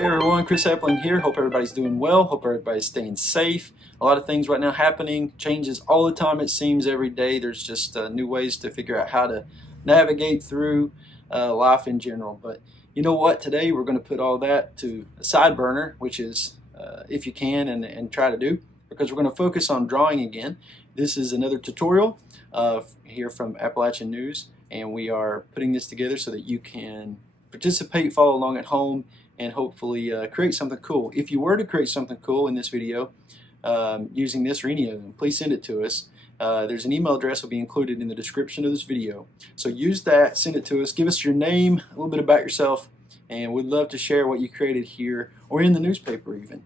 Hey everyone, Chris Epling here. Hope everybody's doing well. Hope everybody's staying safe. A lot of things right now happening, changes all the time it seems every day. There's just new ways to figure out how to navigate through life in general. But you know what? Today we're going to put all that to a side burner, which is if you can and try to do, because we're going to focus on drawing again. This is another tutorial here from Appalachian News, and we are putting this together so that you can participate, follow along at home, and hopefully create something cool. If you were to create something cool in this video using this or any of them, please send it to us. There's an email address that will be included in the description of this video. So use that, send it to us, give us your name, a little bit about yourself, and we'd love to share what you created here or in the newspaper even.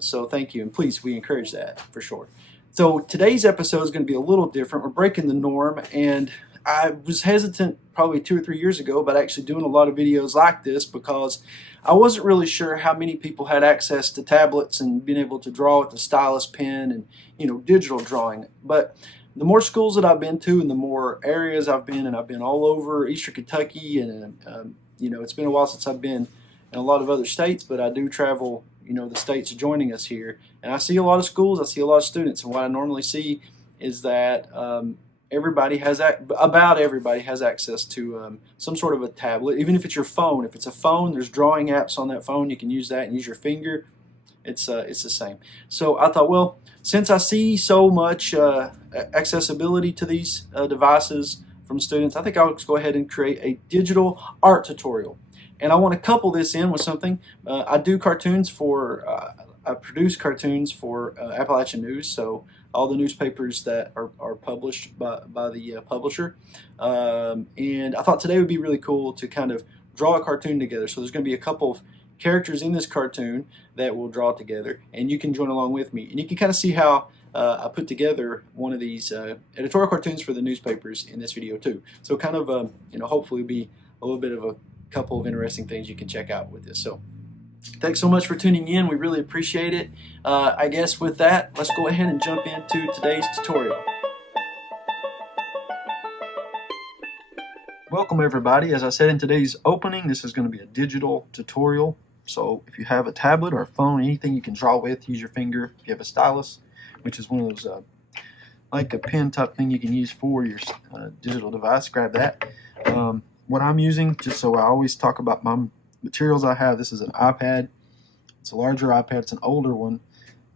So thank you, and please, we encourage that for sure. So today's episode is going to be a little different. We're breaking the norm, and I was hesitant probably 2 or 3 years ago about actually doing a lot of videos like this because I wasn't really sure how many people had access to tablets and being able to draw with the stylus pen and digital drawing. But the more schools that I've been to and the more areas I've been, and I've been all over Eastern Kentucky, and it's been a while since I've been in a lot of other states, but I do travel the states adjoining us here, and I see a lot of schools, I see a lot of students, and what I normally see is that everybody has access to some sort of a tablet, even if it's your phone. If it's a phone, there's drawing apps on that phone. You can use that and use your finger. It's the same. So I thought, well, since I see so much accessibility to these devices from students, I think I'll just go ahead and create a digital art tutorial. And I want to couple this in with something. I produce cartoons for Appalachian News, so all the newspapers that are published by the publisher. And I thought today would be really cool to kind of draw a cartoon together. So there's going to be a couple of characters in this cartoon that we'll draw together, and you can join along with me. And you can kind of see how I put together one of these editorial cartoons for the newspapers in this video too. So kind of, hopefully be a little bit of a couple of interesting things you can check out with this. So thanks so much for tuning in. We really appreciate it. I guess with that, let's go ahead and jump into today's tutorial. Welcome everybody. As I said in today's opening, this is going to be a digital tutorial. So if you have a tablet or a phone, anything you can draw with, use your finger. If you have a stylus, which is one of those like a pen type thing you can use for your digital device, grab that. What I'm using, just so I always talk about my materials I have, this is an iPad. It's a larger iPad. It's an older one.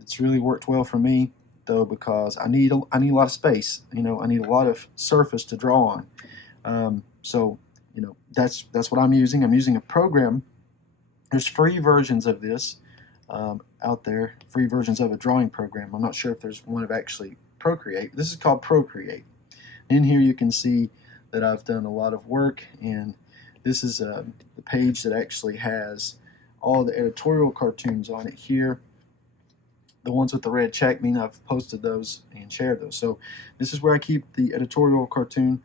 It's really worked well for me though, because I need a lot of space. I need a lot of surface to draw on. So that's what I'm using. I'm using a program. There's free versions of this out there, free versions of a drawing program. I'm not sure if there's one of actually Procreate. This is called Procreate. In here you can see that I've done a lot of work, and this is the page that actually has all the editorial cartoons on it here. The ones with the red check mean I've posted those and shared those. So this is where I keep the editorial cartoon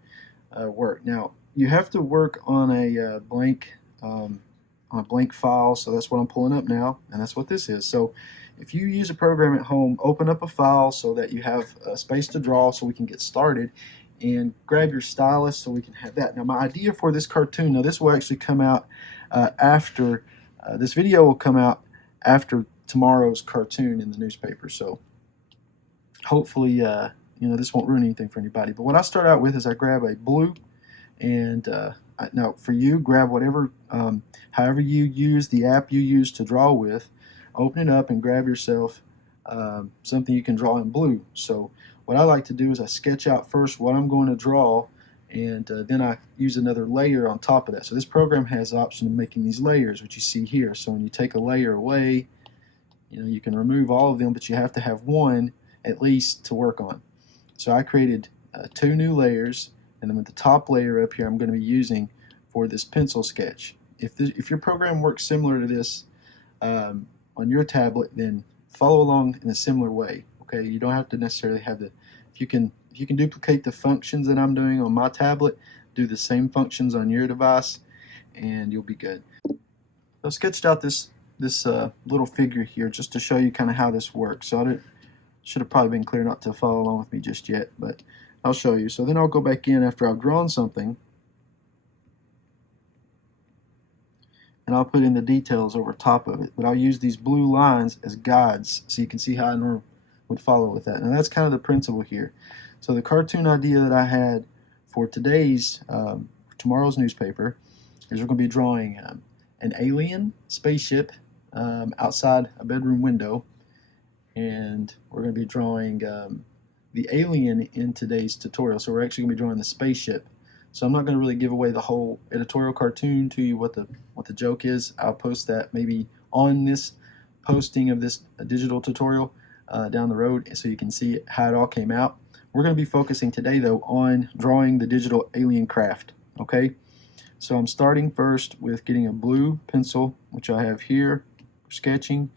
work. Now you have to work on a blank file, so that's what I'm pulling up now, and that's what this is. So if you use a program at home, open up a file so that you have space to draw so we can get started, and grab your stylus so we can have that. Now my idea for this cartoon, now this will actually come out after, this video will come out after tomorrow's cartoon in the newspaper, so hopefully this won't ruin anything for anybody. But what I start out with is I grab a blue, and now for you, grab whatever, however you use the app you use to draw with, open it up and grab yourself something you can draw in blue. So what I like to do is I sketch out first what I'm going to draw, and then I use another layer on top of that. So this program has the option of making these layers, which you see here. So when you take a layer away, you can remove all of them, but you have to have one at least to work on. So I created 2 new layers, and then with the top layer up here I'm going to be using for this pencil sketch. If your program works similar to this on your tablet, then follow along in a similar way. Okay, you don't have to necessarily have the. If you can duplicate the functions that I'm doing on my tablet, do the same functions on your device, and you'll be good. So I sketched out this little figure here just to show you kind of how this works. So should have probably been clear not to follow along with me just yet, but I'll show you. So then I'll go back in after I've drawn something, and I'll put in the details over top of it. But I'll use these blue lines as guides so you can see how I normally would follow with that. And that's kind of the principle here. So the cartoon idea that I had for tomorrow's newspaper is we're going to be drawing an alien spaceship outside a bedroom window, and we're going to be drawing the alien in today's tutorial. So we're actually going to be drawing the spaceship. So I'm not going to really give away the whole editorial cartoon to you, what the joke is. I'll post that maybe on this posting of this digital tutorial down the road so you can see how it all came out. We're going to be focusing today though on drawing the digital alien craft. Okay, so I'm starting first with getting a blue pencil, which I have here for sketching.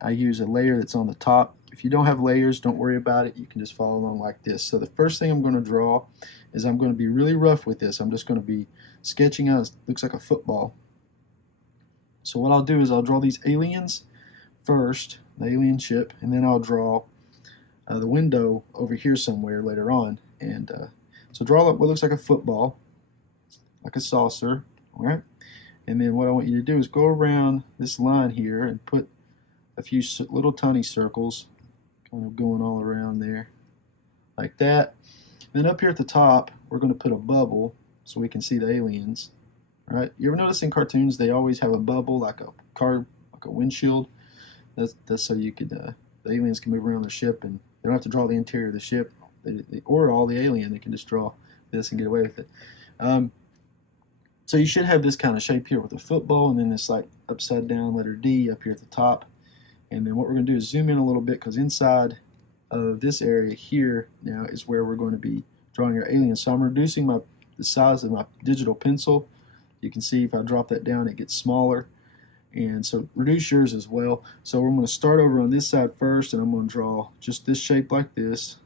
I use a layer that's on the top. If you don't have layers, don't worry about it. You can just follow along like this. So the first thing I'm going to draw is I'm going to be really rough with this. I'm just going to be sketching out, looks like a football. So what I'll do is I'll draw these aliens first, the alien ship, and then I'll draw the window over here somewhere later on. And so draw what looks like a football, like a saucer, all right? And then what I want you to do is go around this line here and put a few little tiny circles kind of going all around there like that. And then up here at the top we're going to put a bubble so we can see the aliens. All right, you ever notice in cartoons they always have a bubble like a car, like a windshield? That's so you could the aliens can move around the ship and they don't have to draw the interior of the ship or all the alien. They can just draw this and get away with it. So you should have this kind of shape here with a football and then this like upside down letter D up here at the top. And then what we're going to do is zoom in a little bit, because inside of this area here now is where we're going to be drawing our aliens. So I'm reducing the size of my digital pencil. You can see if I drop that down it gets smaller, and so reduce yours as well. So we're going to start over on this side first, and I'm going to draw just this shape like this,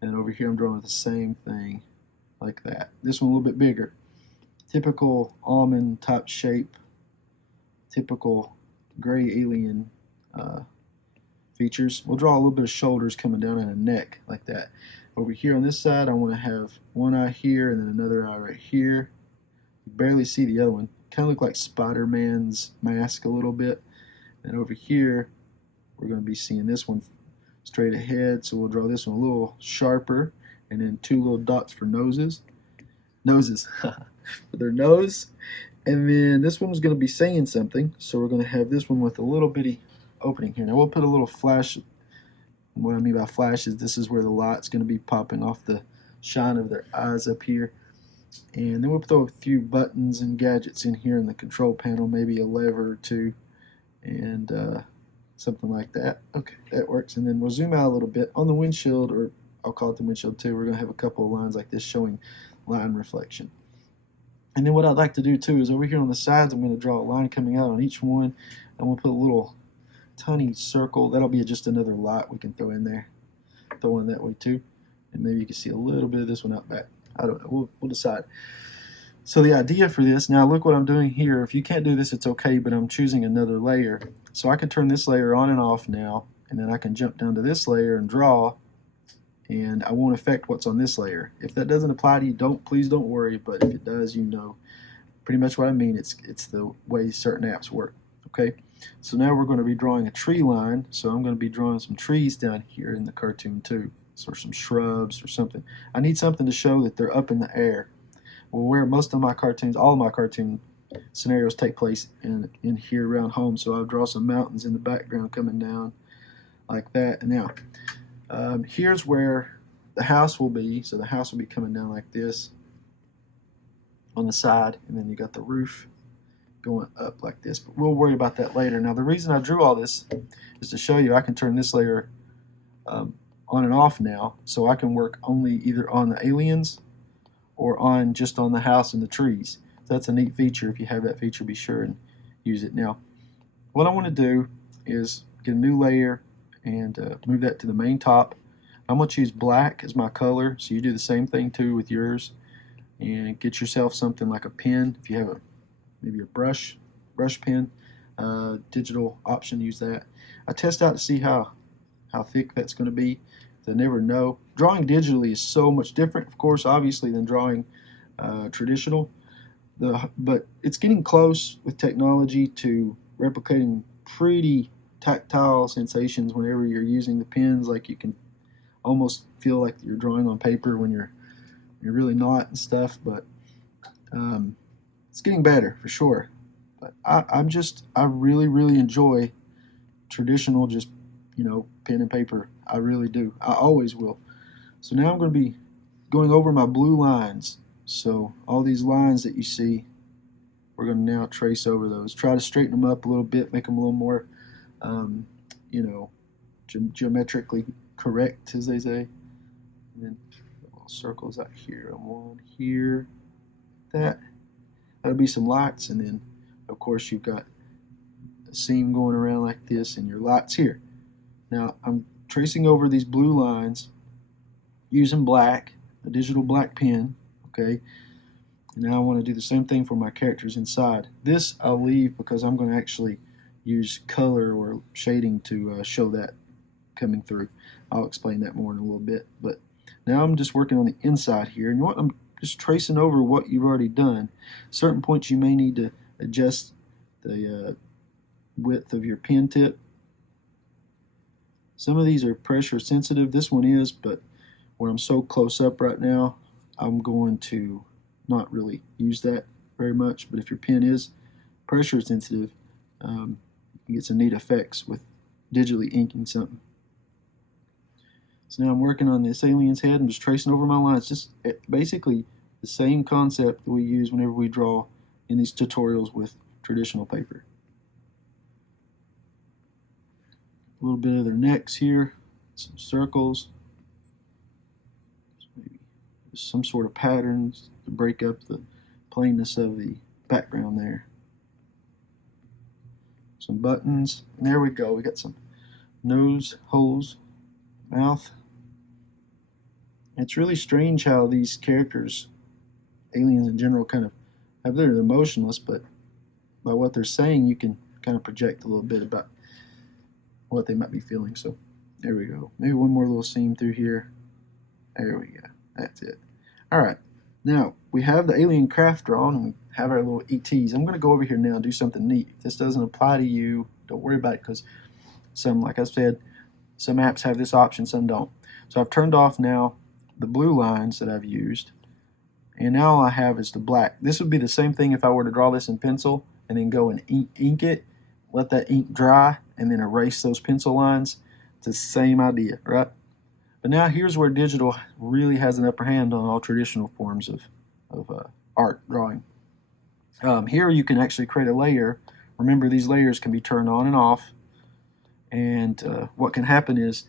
and over here I'm drawing the same thing like that. This one a little bit bigger. Typical almond type shape, typical gray alien features. We'll draw a little bit of shoulders coming down and a neck like that. Over here on this side I want to have one eye here and then another eye right here. You barely see the other one. Kind of look like Spider-Man's mask a little bit. And over here we're going to be seeing this one straight ahead, so we'll draw this one a little sharper, and then two little dots for noses for their nose. And then this one's going to be saying something, so we're going to have this one with a little bitty opening here. Now we'll put a little flash. What I mean by flash is this is where the light's going to be popping off the shine of their eyes up here. And then we'll throw a few buttons and gadgets in here in the control panel, maybe a lever or two, and something like that. Okay, that works. And then we'll zoom out a little bit on the windshield, or I'll call it the windshield too. We're going to have a couple of lines like this showing line reflection. And then what I'd like to do too is over here on the sides I'm going to draw a line coming out on each one, and we'll put a little tiny circle. That'll be just another light we can throw in there. Throw in that way too. And maybe you can see a little bit of this one out back. I don't know. We'll decide. So the idea for this, now look what I'm doing here. If you can't do this, it's okay, but I'm choosing another layer. So I can turn this layer on and off now, and then I can jump down to this layer and draw, and I won't affect what's on this layer. If that doesn't apply to you, please don't worry, but if it does, you know pretty much what I mean. It's the way certain apps work. Okay, so now we're going to be drawing a tree line, so I'm going to be drawing some trees down here in the cartoon too, or some shrubs or something. I need something to show that they're up in the air. Well, where most of my cartoons, all of my cartoon scenarios take place in here around home, so I'll draw some mountains in the background coming down like that. And now here's where the house will be. So the house will be coming down like this on the side, and then you got the roof going up like this, but we'll worry about that later. Now the reason I drew all this is to show you I can turn this layer on and off now, so I can work only either on the aliens or just on the house and the trees. So that's a neat feature. If you have that feature, be sure and use it. Now what I want to do is get a new layer and move that to the main top. I'm going to choose black as my color, so you do the same thing too with yours, and get yourself something like a pen. If you have maybe a brush pen, digital option, use that. I test out to see how thick that's going to be. I never know. Drawing digitally is so much different, of course, obviously, than drawing traditional, but it's getting close with technology to replicating pretty tactile sensations whenever you're using the pens. Like you can almost feel like you're drawing on paper when you're really not and stuff. But it's getting better for sure. But I really enjoy traditional, just pen and paper. I really do. I always will. So now I'm going to be going over my blue lines. So all these lines that you see, we're going to now trace over those. Try to straighten them up a little bit, make them a little more, you know, geometrically correct, as they say. And then little circles out here, and one here, that'll be some lights, and then of course you've got a seam going around like this, and your lights here. Now I'm tracing over these blue lines using black, a digital black pen, okay? And now I want to do the same thing for my characters inside. This I'll leave because I'm going to actually use color or shading to show that coming through. I'll explain that more in a little bit. But now I'm just working on the inside here. And what I'm just tracing over what you've already done. Certain points you may need to adjust the width of your pen tip. Some of these are pressure sensitive. This one is, but where I'm so close up right now, I'm going to not really use that very much. But if your pen is pressure sensitive, you can get some neat effects with digitally inking something. So now I'm working on this alien's head. I'm just tracing over my lines. Just basically the same concept that we use whenever we draw in these tutorials with traditional paper. A little bit of their necks here, some circles, maybe some sort of patterns to break up the plainness of the background there. Some buttons, and there we go. We got some nose holes, mouth. It's really strange how these characters, aliens in general, kind of they're emotionless, but by what they're saying, you can kind of project a little bit about what they might be feeling. So there we go. Maybe one more little seam through here. There we go. That's it. All right. Now we have the alien craft drawn, and we have our little ETs. I'm going to go over here now and do something neat. If this doesn't apply to you, don't worry about it, because some, like I said, some apps have this option, some don't. So I've turned off now the blue lines that I've used, and now all I have is the black. This would be the same thing if I were to draw this in pencil and then go and ink it, let that ink dry, and then erase those pencil lines. It's the same idea, right? But now here's where digital really has an upper hand on all traditional forms of art drawing. Here you can actually create a layer. Remember, these layers can be turned on and off, and what can happen is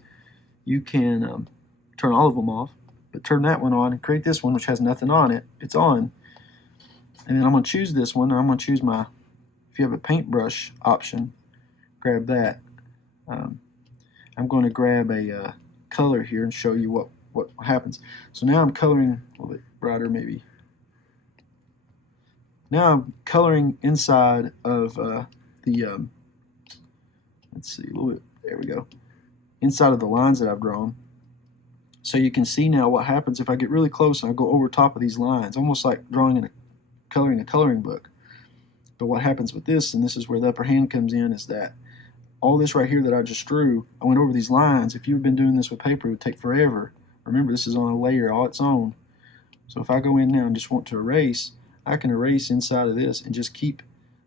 you can turn all of them off, but turn that one on and create this one which has nothing on it. It's on, and then I'm going to choose this one. I'm going to choose my, if you have a paintbrush option, grab that. I'm going to grab a color here and show you what happens. So now I'm coloring a little bit brighter maybe. Now I'm coloring inside of the, let's see, a little bit, there we go, inside of the lines that I've drawn. So you can see now what happens if I get really close and I go over top of these lines, almost like drawing in coloring a coloring book. But what happens with this, and this is where the upper hand comes in, is that all this right here that I just drew, I went over these lines. If you've been doing this with paper, it would take forever. Remember, this is on a layer all its own. So if I go in now and just want to erase, I can erase inside of this and just keep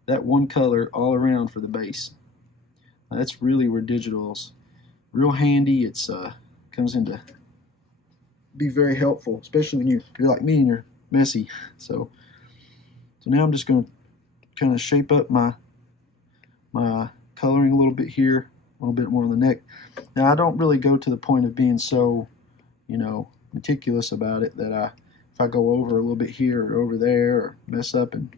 that one color all around for the base. Now that's really where digital's real handy. It's comes into be very helpful, especially when you're like me and you're messy. So now I'm just going to kind of shape up my coloring a little bit here, a little bit more on the neck. Now I don't really go to the point of being so, meticulous about it that if I go over a little bit here or over there or mess up, and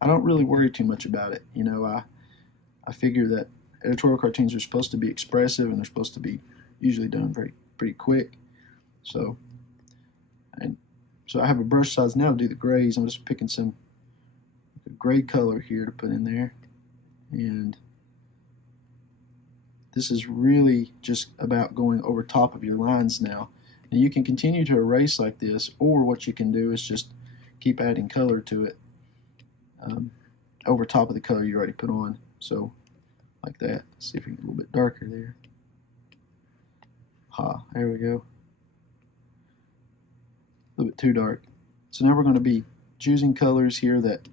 I don't really worry too much about it. I figure that editorial cartoons are supposed to be expressive and they're supposed to be usually done pretty quick. So I have a brush size now to do the grays. I'm just picking some gray color here to put in there, and this is really just about going over top of your lines now. And you can continue to erase like this, or what you can do is just keep adding color to it. over top of the color you already put on. So like that. Let's see if we can get a little bit darker there. There we go. A little bit too dark. So now we're going to be choosing colors here that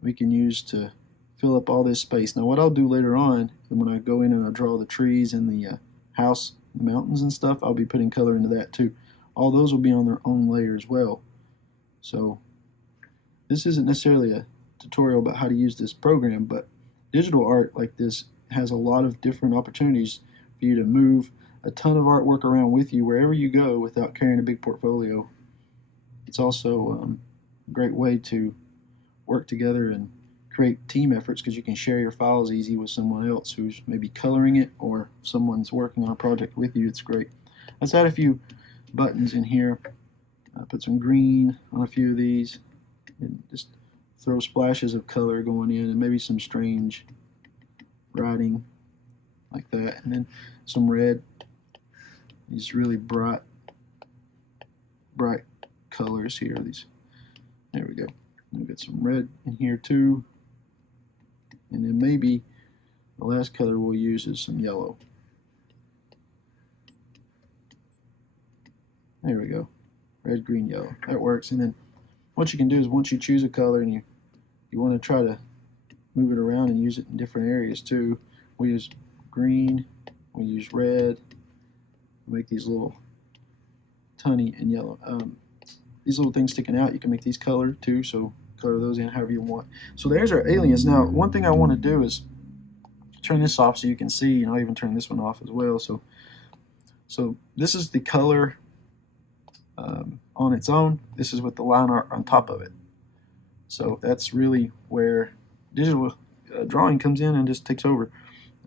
we can use to fill up all this space. Now what I'll do later on, when I go in and I draw the trees and the house, the mountains and stuff, I'll be putting color into that too. All those will be on their own layer as well. So this isn't necessarily a tutorial about how to use this program, but digital art like this has a lot of different opportunities for you to move a ton of artwork around with you wherever you go without carrying a big portfolio. It's also a great way to work together and create team efforts because you can share your files easy with someone else who's maybe coloring it, or someone's working on a project with you. It's great. Let's add a few buttons in here. Put some green on a few of these and just throw splashes of color going in, and maybe some strange writing like that, and then some red. These really bright colors here. There we go. We'll get some red in here too, and then maybe the last color we'll use is some yellow. There we go. Red, green, yellow. That works. And then what you can do is, once you choose a color and you want to try to move it around and use it in different areas too, we use green, we use red, make these little tiny and yellow. These little things sticking out, you can make these colored too, so color those in however you want. So there's our aliens. Now one thing I want to do is turn this off so you can see, and I'll even turn this one off as well. So this is the color on its own. This is with the line art on top of it. So that's really where digital drawing comes in and just takes over.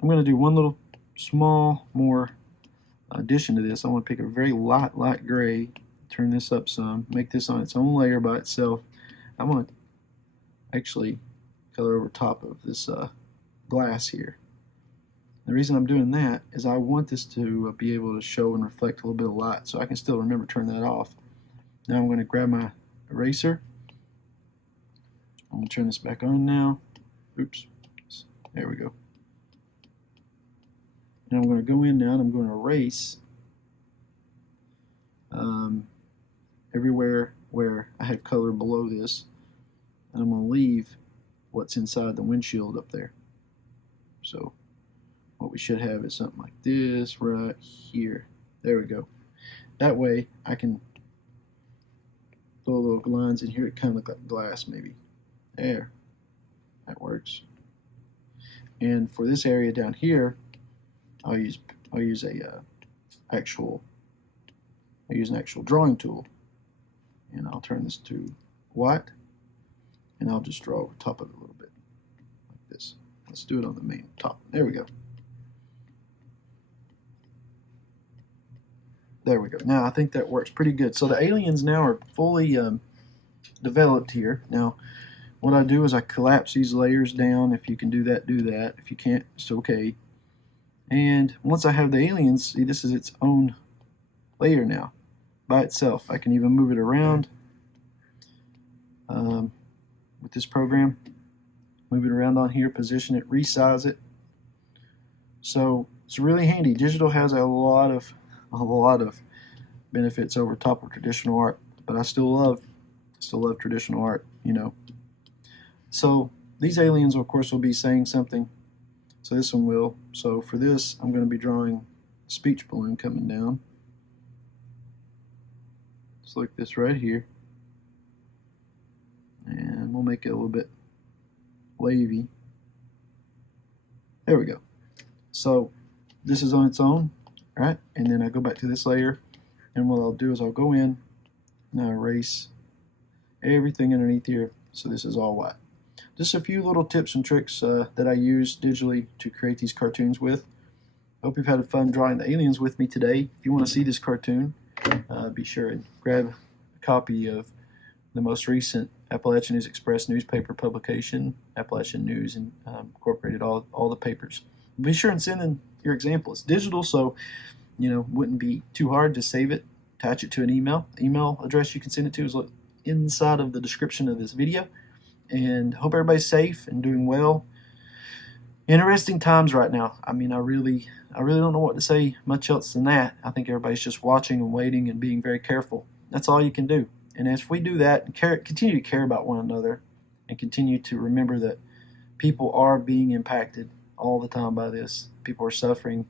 I'm going to do one little small more addition to this. I want to pick a very light gray, turn this up some, make this on its own layer by itself. I want to actually color over top of this glass here. The reason I'm doing that is I want this to be able to show and reflect a little bit of light, so I can still remember to turn that off. Now I'm going to grab my eraser. I'm going to turn this back on now. Oops. There we go. And I'm going to go in now and I'm going to erase everywhere where I have color below this. And I'm going to leave what's inside the windshield up there. So what we should have is something like this right here. There we go. That way I can throw little lines in here. It kind of look like glass maybe. There. That works. And for this area down here, I'll use an actual drawing tool, and I'll turn this to white, and I'll just draw over top of it a little bit like this. Let's do it on the main top. There we go. There we go. Now I think that works pretty good. So the aliens now are fully developed here. Now what I do is I collapse these layers down. If you can do that, do that. If you can't, it's okay. And once I have the aliens, see, this is its own layer now by itself. I can even move it around with this program. Move it around on here, position it, resize it. So it's really handy. Digital has a lot of benefits over top of traditional art, but I still love traditional art, you know. So these aliens, of course, will be saying something. So this one will. So for this, I'm going to be drawing a speech balloon coming down. Just like this right here. And we'll make it a little bit wavy. There we go. So this is on its own, right? And then I go back to this layer, and what I'll do is I'll go in and I'll erase everything underneath here, so this is all white. Just a few little tips and tricks that I use digitally to create these cartoons with. Hope you've had fun drawing the aliens with me today. If you want to see this cartoon, be sure and grab a copy of the most recent Appalachian News Express newspaper publication. Appalachian News and incorporated all the papers. Be sure and send in your example. It's digital, so wouldn't be too hard to save it, attach it to an email. The email address you can send it to is inside of the description of this video. and hope everybody's safe and doing well. Interesting times right now. I mean, I really don't know what to say much else than that. I think everybody's just watching and waiting and being very careful. That's all you can do. And if we do that and continue to care about one another and continue to remember that people are being impacted all the time by this. People are suffering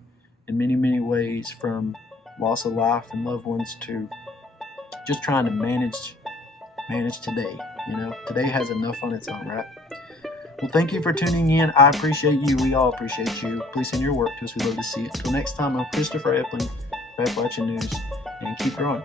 in many, many ways, from loss of life and loved ones to just trying to manage today. Today has enough on its own, right? Well, thank you for tuning in. I appreciate you. We all appreciate you. Please send your work to us. We'd love to see it. Until next time, I'm Christopher Epling, for Appalachian News, and keep growing.